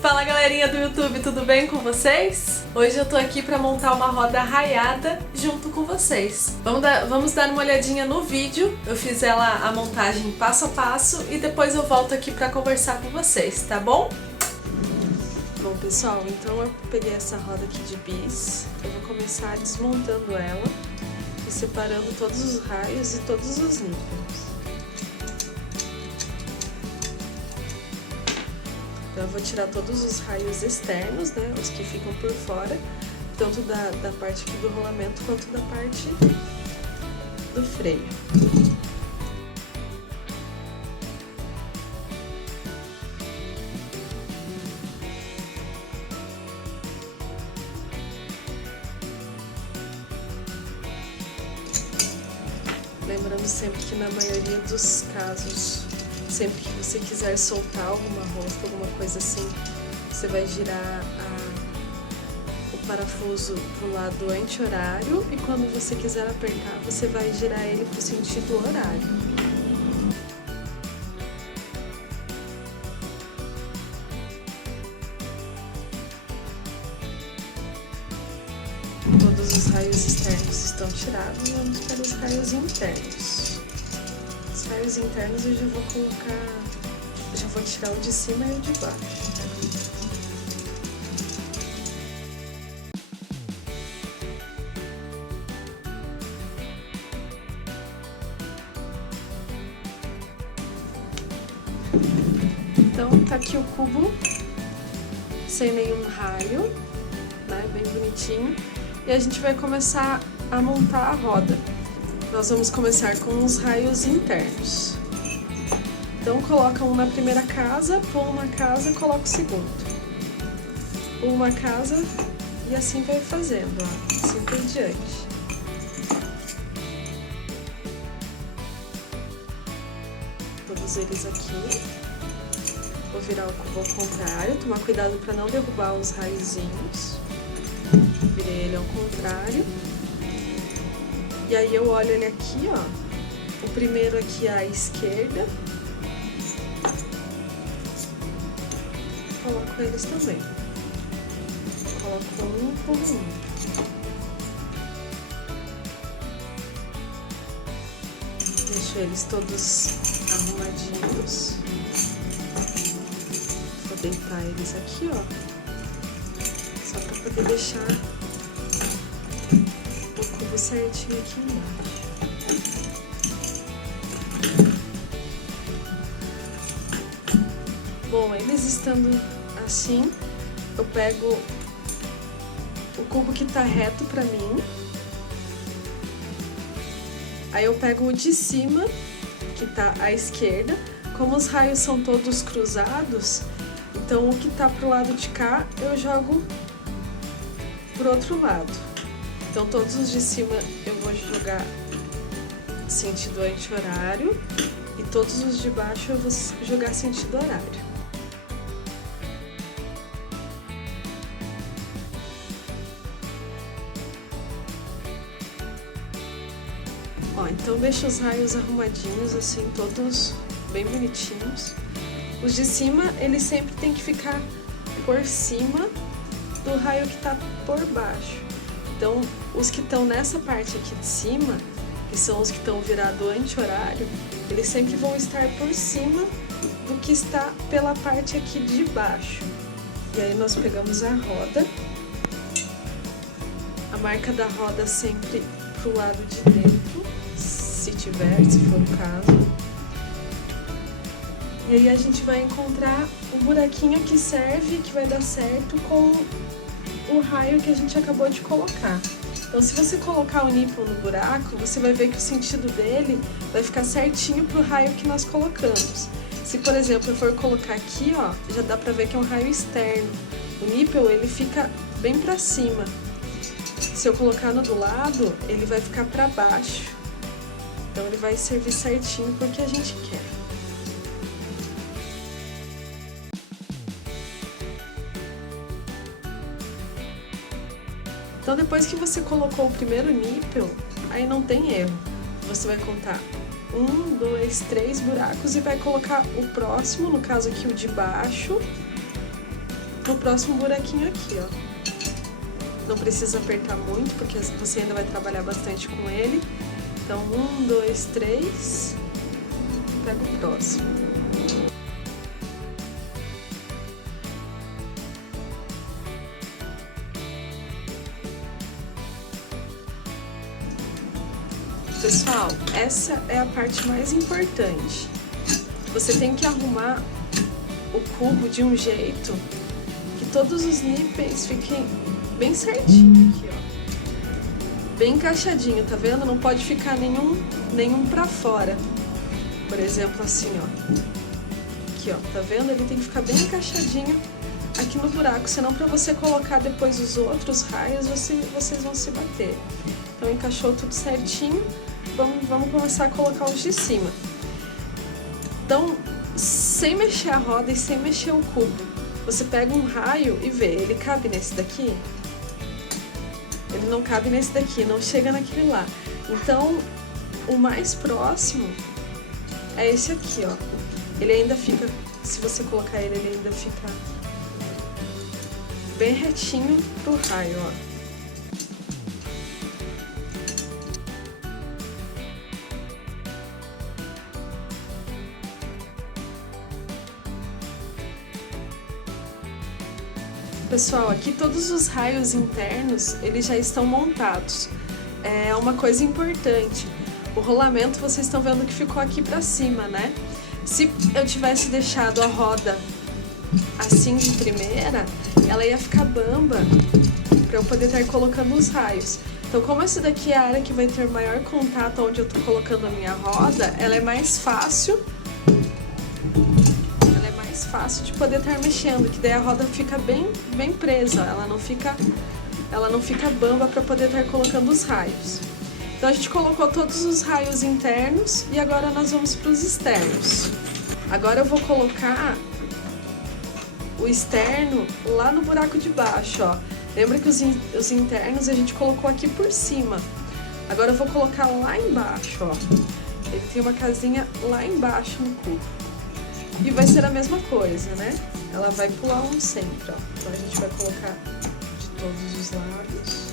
Fala galerinha do YouTube, tudo bem com vocês? Hoje eu tô aqui pra montar uma roda raiada junto com vocês. Vamos dar uma olhadinha no vídeo, eu fiz a montagem passo a passo e depois eu volto aqui pra conversar com vocês, tá bom? Bom pessoal, então eu peguei essa roda aqui de bis, eu vou começar desmontando ela e separando todos os raios e todos os níveis. Então eu vou tirar todos os raios externos, né, os que ficam por fora, tanto da parte aqui do rolamento quanto da parte do freio. Lembrando sempre que na maioria dos casos, sempre que você quiser soltar alguma rosca, alguma coisa assim, você vai girar o parafuso pro lado anti-horário e quando você quiser apertar, você vai girar ele pro sentido horário. Todos os raios externos estão tirados, vamos para os raios internos. Os raios internos eu já vou tirar o de cima e o de baixo. Então tá aqui o cubo sem nenhum raio, né, bem bonitinho. E a gente vai começar a montar a roda. Nós vamos começar com os raios internos. Então coloca um na primeira casa, põe uma casa e coloca o segundo. Uma casa e assim vai fazendo, ó, assim por diante. Todos eles aqui. Vou virar o cubo ao contrário, tomar cuidado para não derrubar os raiozinhos. Virei ele ao contrário. E aí eu olho ele aqui, ó. O primeiro aqui à esquerda. Coloco eles também. Coloco um por um. Deixo eles todos arrumadinhos. Vou deitar eles aqui, ó. Só pra poder deixar o cubo certinho aqui embaixo. Bom, eles estando assim, eu pego o cubo que tá reto pra mim. Aí eu pego o de cima, que tá à esquerda. Como os raios são todos cruzados, então o que tá pro lado de cá, eu jogo pro outro lado. Então todos os de cima eu vou jogar sentido anti-horário e todos os de baixo eu vou jogar sentido horário. Ó, então deixa os raios arrumadinhos assim, todos bem bonitinhos. Os de cima, eles sempre tem que ficar por cima do raio que tá por baixo. Então, os que estão nessa parte aqui de cima, que são os que estão virados anti-horário, eles sempre vão estar por cima do que está pela parte aqui de baixo. E aí nós pegamos a roda, a marca da roda sempre pro lado de dentro, se for o caso. E aí a gente vai encontrar o buraquinho que serve, que vai dar certo com o raio que a gente acabou de colocar. Então se você colocar o nipple no buraco, você vai ver que o sentido dele vai ficar certinho pro raio que nós colocamos. Se, por exemplo, eu for colocar aqui, ó, já dá pra ver que é um raio externo. O nipple, ele fica bem pra cima. Se eu colocar no do lado, ele vai ficar pra baixo. Então ele vai servir certinho porque a gente quer. Então depois que você colocou o primeiro nipple, aí não tem erro. Você vai contar 1, 2, 3 buracos e vai colocar o próximo, no caso aqui o de baixo, no próximo buraquinho aqui, ó. Não precisa apertar muito, porque você ainda vai trabalhar bastante com ele. Então, 1, 2, 3, pega o próximo. Pessoal, essa é a parte mais importante. Você tem que arrumar o cubo de um jeito que todos os nípeis fiquem bem certinho aqui, ó. Bem encaixadinho, tá vendo? Não pode ficar nenhum pra fora. Por exemplo, assim, ó. Aqui, ó, tá vendo? Ele tem que ficar bem encaixadinho aqui no buraco, senão pra você colocar depois os outros raios, vocês vão se bater. Então, encaixou tudo certinho. Vamos começar a colocar os de cima. Então, sem mexer a roda e sem mexer o cubo, você pega um raio e vê, ele cabe nesse daqui? Ele não cabe nesse daqui, não chega naquele lá. Então, o mais próximo é esse aqui, ó. Ele ainda fica, se você colocar ele ainda fica bem retinho pro raio, ó. Pessoal, aqui todos os raios internos, eles já estão montados. É uma coisa importante, o rolamento vocês estão vendo que ficou aqui pra cima, né? Se eu tivesse deixado a roda assim de primeira, ela ia ficar bamba pra eu poder estar colocando os raios. Então, como essa daqui é a área que vai ter maior contato onde eu tô colocando a minha roda, ela é mais fácil de poder estar mexendo, que daí a roda fica bem presa, ela não fica bamba para poder estar colocando os raios. Então a gente colocou todos os raios internos e agora nós vamos para os externos. Agora eu vou colocar o externo lá no buraco de baixo, ó. Lembra que os internos a gente colocou aqui por cima. Agora eu vou colocar lá embaixo, ó. Ele tem uma casinha lá embaixo no cubo. E vai ser a mesma coisa, né? Ela vai pular um sempre, ó. Então a gente vai colocar de todos os lados.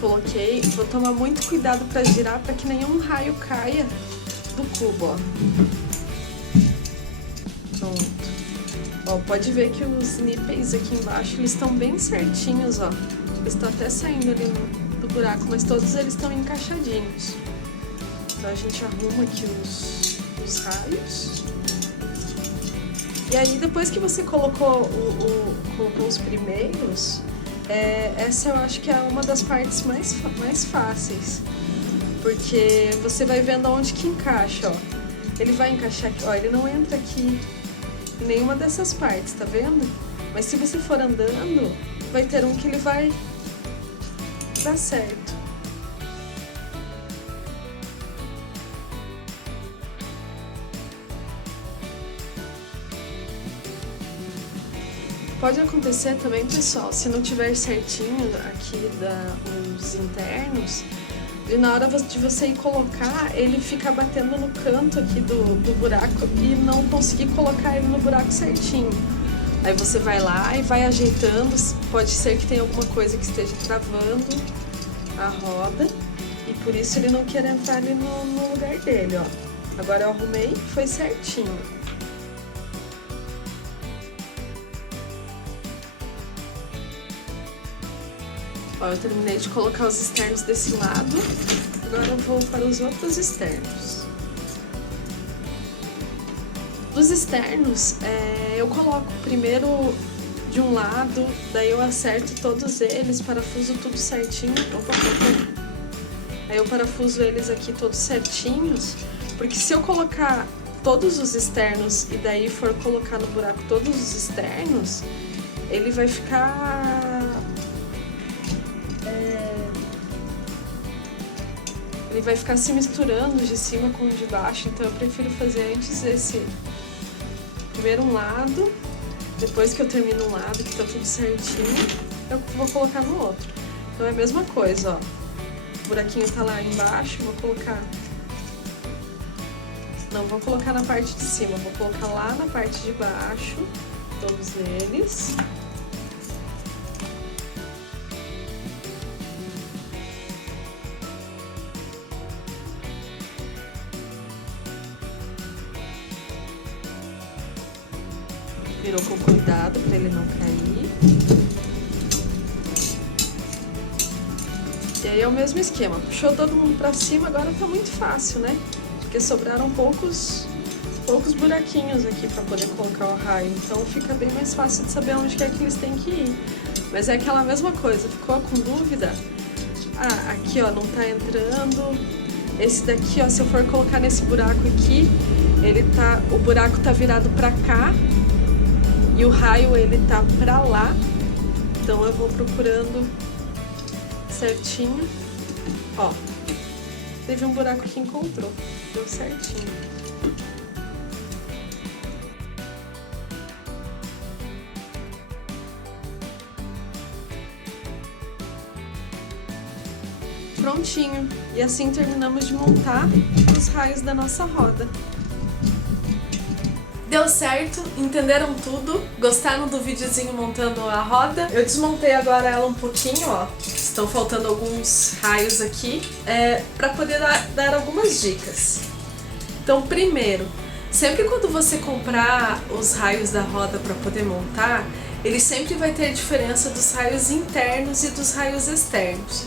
Coloquei, vou tomar muito cuidado para girar para que nenhum raio caia do cubo, ó. Pronto. Ó, pode ver que os nípeis aqui embaixo, eles estão bem certinhos, ó. Eles estão até saindo ali do buraco, mas todos eles estão encaixadinhos. Então a gente arruma aqui os raios. E aí, depois que você colocou os primeiros, essa eu acho que é uma das partes mais fáceis. Porque você vai vendo onde que encaixa, ó. Ele vai encaixar aqui, ó, ele não entra aqui em nenhuma dessas partes, tá vendo? Mas se você for andando, vai ter um que ele vai dar certo. Pode acontecer também, pessoal, se não tiver certinho aqui os internos, e na hora de você ir colocar, ele fica batendo no canto aqui do buraco e não conseguir colocar ele no buraco certinho. Aí você vai lá e vai ajeitando, pode ser que tenha alguma coisa que esteja travando a roda e por isso ele não quer entrar ali no lugar dele, ó. Agora eu arrumei, foi certinho. Ó, eu terminei de colocar os externos desse lado, agora eu vou para os outros externos. Dos externos, eu coloco primeiro de um lado, daí eu acerto todos eles, parafuso tudo certinho. Opa. Aí eu parafuso eles aqui todos certinhos, porque se eu colocar todos os externos e daí for colocar no buraco todos os externos, ele vai ficar... Ele vai ficar se misturando de cima com o de baixo, então eu prefiro fazer antes primeiro um lado, depois que eu termino um lado, que tá tudo certinho, eu vou colocar no outro. Então é a mesma coisa, ó. O buraquinho tá lá embaixo, vou colocar... Não vou colocar na parte de cima, vou colocar lá na parte de baixo, todos eles. Virou com cuidado para ele não cair. E aí é o mesmo esquema, puxou todo mundo para cima, agora tá muito fácil, né? Porque sobraram poucos buraquinhos aqui para poder colocar o raio, então fica bem mais fácil de saber onde que é que eles têm que ir. Mas é aquela mesma coisa, ficou com dúvida? Ah, aqui ó, não tá entrando. Esse daqui ó, se eu for colocar nesse buraco aqui, o buraco tá virado para cá e o raio ele tá para lá. Então eu vou procurando certinho, ó. Teve um buraco que encontrou, deu certinho. Prontinho. E assim terminamos de montar os raios da nossa roda. Deu certo? Entenderam tudo? Gostaram do videozinho montando a roda? Eu desmontei agora ela um pouquinho, ó. Estão faltando alguns raios aqui, para poder dar algumas dicas. Então, primeiro, sempre quando você comprar os raios da roda para poder montar, ele sempre vai ter diferença dos raios internos e dos raios externos.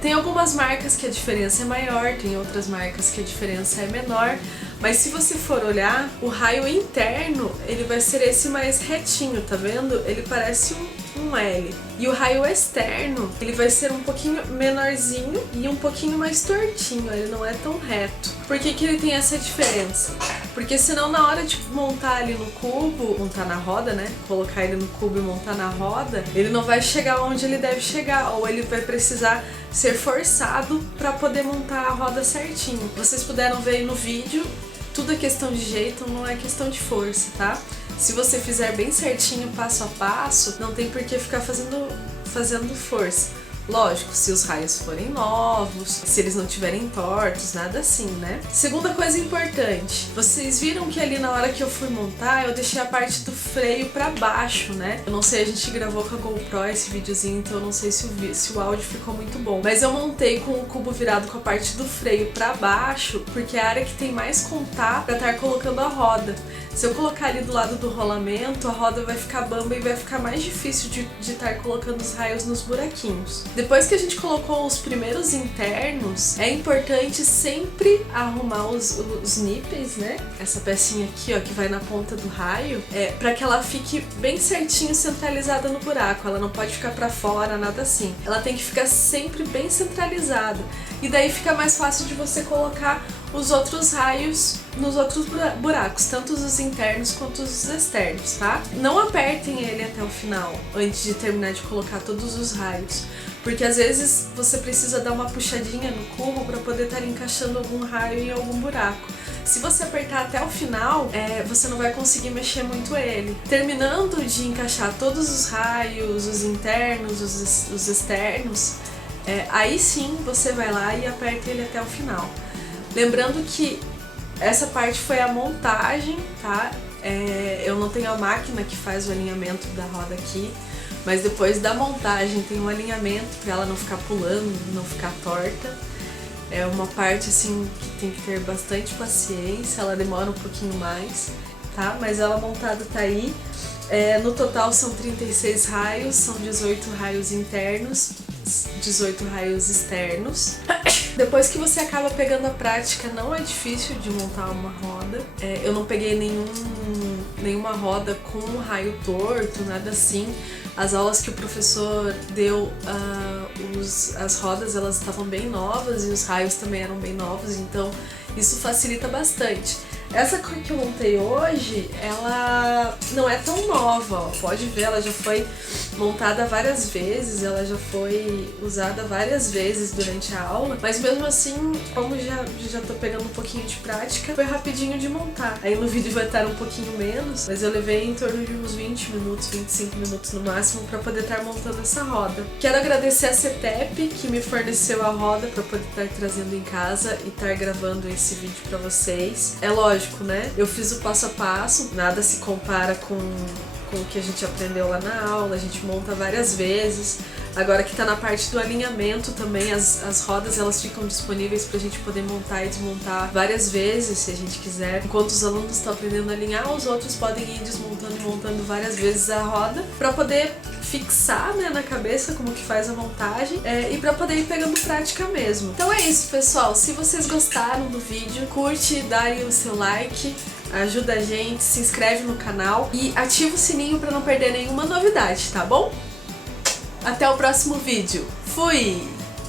Tem algumas marcas que a diferença é maior, tem outras marcas que a diferença é menor, mas se você for olhar, o raio interno ele vai ser esse mais retinho, tá vendo? Ele parece um L. E o raio externo, ele vai ser um pouquinho menorzinho e um pouquinho mais tortinho, ele não é tão reto. Por que que ele tem essa diferença? Porque senão na hora de montar ali no cubo, montar na roda, né? Colocar ele no cubo e montar na roda, ele não vai chegar onde ele deve chegar, ou ele vai precisar ser forçado para poder montar a roda certinho. Vocês puderam ver aí no vídeo, tudo é questão de jeito, não é questão de força, tá? Se você fizer bem certinho, passo a passo, não tem por que ficar fazendo força. Lógico, se os raios forem novos, se eles não estiverem tortos, nada assim, né? Segunda coisa importante, vocês viram que ali na hora que eu fui montar, eu deixei a parte do freio pra baixo, né? Eu não sei, a gente gravou com a GoPro esse videozinho, então eu não sei se o áudio ficou muito bom. Mas eu montei com o cubo virado com a parte do freio pra baixo, porque é a área que tem mais contato pra estar colocando a roda. Se eu colocar ali do lado do rolamento, a roda vai ficar bamba e vai ficar mais difícil de estar colocando os raios nos buraquinhos. Depois que a gente colocou os primeiros internos, é importante sempre arrumar os nípeis, né? Essa pecinha aqui, ó, que vai na ponta do raio, para que ela fique bem certinho centralizada no buraco. Ela não pode ficar para fora, nada assim. Ela tem que ficar sempre bem centralizada. E daí fica mais fácil de você colocar os outros raios nos outros buracos, tanto os internos quanto os externos, tá? Não apertem ele até o final, antes de terminar de colocar todos os raios, porque às vezes você precisa dar uma puxadinha no cubo para poder estar encaixando algum raio em algum buraco. Se você apertar até o final, você não vai conseguir mexer muito ele. Terminando de encaixar todos os raios, os internos, os externos, aí sim você vai lá e aperta ele até o final. Lembrando que essa parte foi a montagem, tá? Eu não tenho a máquina que faz o alinhamento da roda aqui, mas depois da montagem tem um alinhamento para ela não ficar pulando, não ficar torta. É uma parte assim que tem que ter bastante paciência, ela demora um pouquinho mais, tá? Mas ela montada tá aí. No total são 36 raios, são 18 raios internos, 18 raios externos. Depois que você acaba pegando a prática, não é difícil de montar uma roda. Eu não peguei nenhuma roda com um raio torto, nada assim. As aulas que o professor deu, as rodas elas estavam bem novas e os raios também eram bem novos, então isso facilita bastante. Essa que eu montei hoje, ela não é tão nova, ó. Pode ver, ela já foi montada várias vezes, ela já foi usada várias vezes durante a aula, mas mesmo assim, como já tô pegando um pouquinho de prática, foi rapidinho de montar. Aí no vídeo vai estar um pouquinho menos, mas eu levei em torno de uns 20 minutos, 25 minutos no máximo pra poder estar montando essa roda. Quero agradecer a CETEP que me forneceu a roda pra poder estar trazendo em casa e estar gravando esse vídeo pra vocês. É lógico, né? Eu fiz o passo a passo, nada se compara com o que a gente aprendeu lá na aula, a gente monta várias vezes. Agora que tá na parte do alinhamento também, as rodas elas ficam disponíveis pra gente poder montar e desmontar várias vezes, se a gente quiser. Enquanto os alunos estão aprendendo a alinhar, os outros podem ir desmontando e montando várias vezes a roda pra poder fixar, né, na cabeça como que faz a montagem e pra poder ir pegando prática mesmo. Então é isso, pessoal. Se vocês gostaram do vídeo, curte, dá aí o seu like, ajuda a gente, se inscreve no canal e ativa o sininho pra não perder nenhuma novidade, tá bom? Até o próximo vídeo. Fui!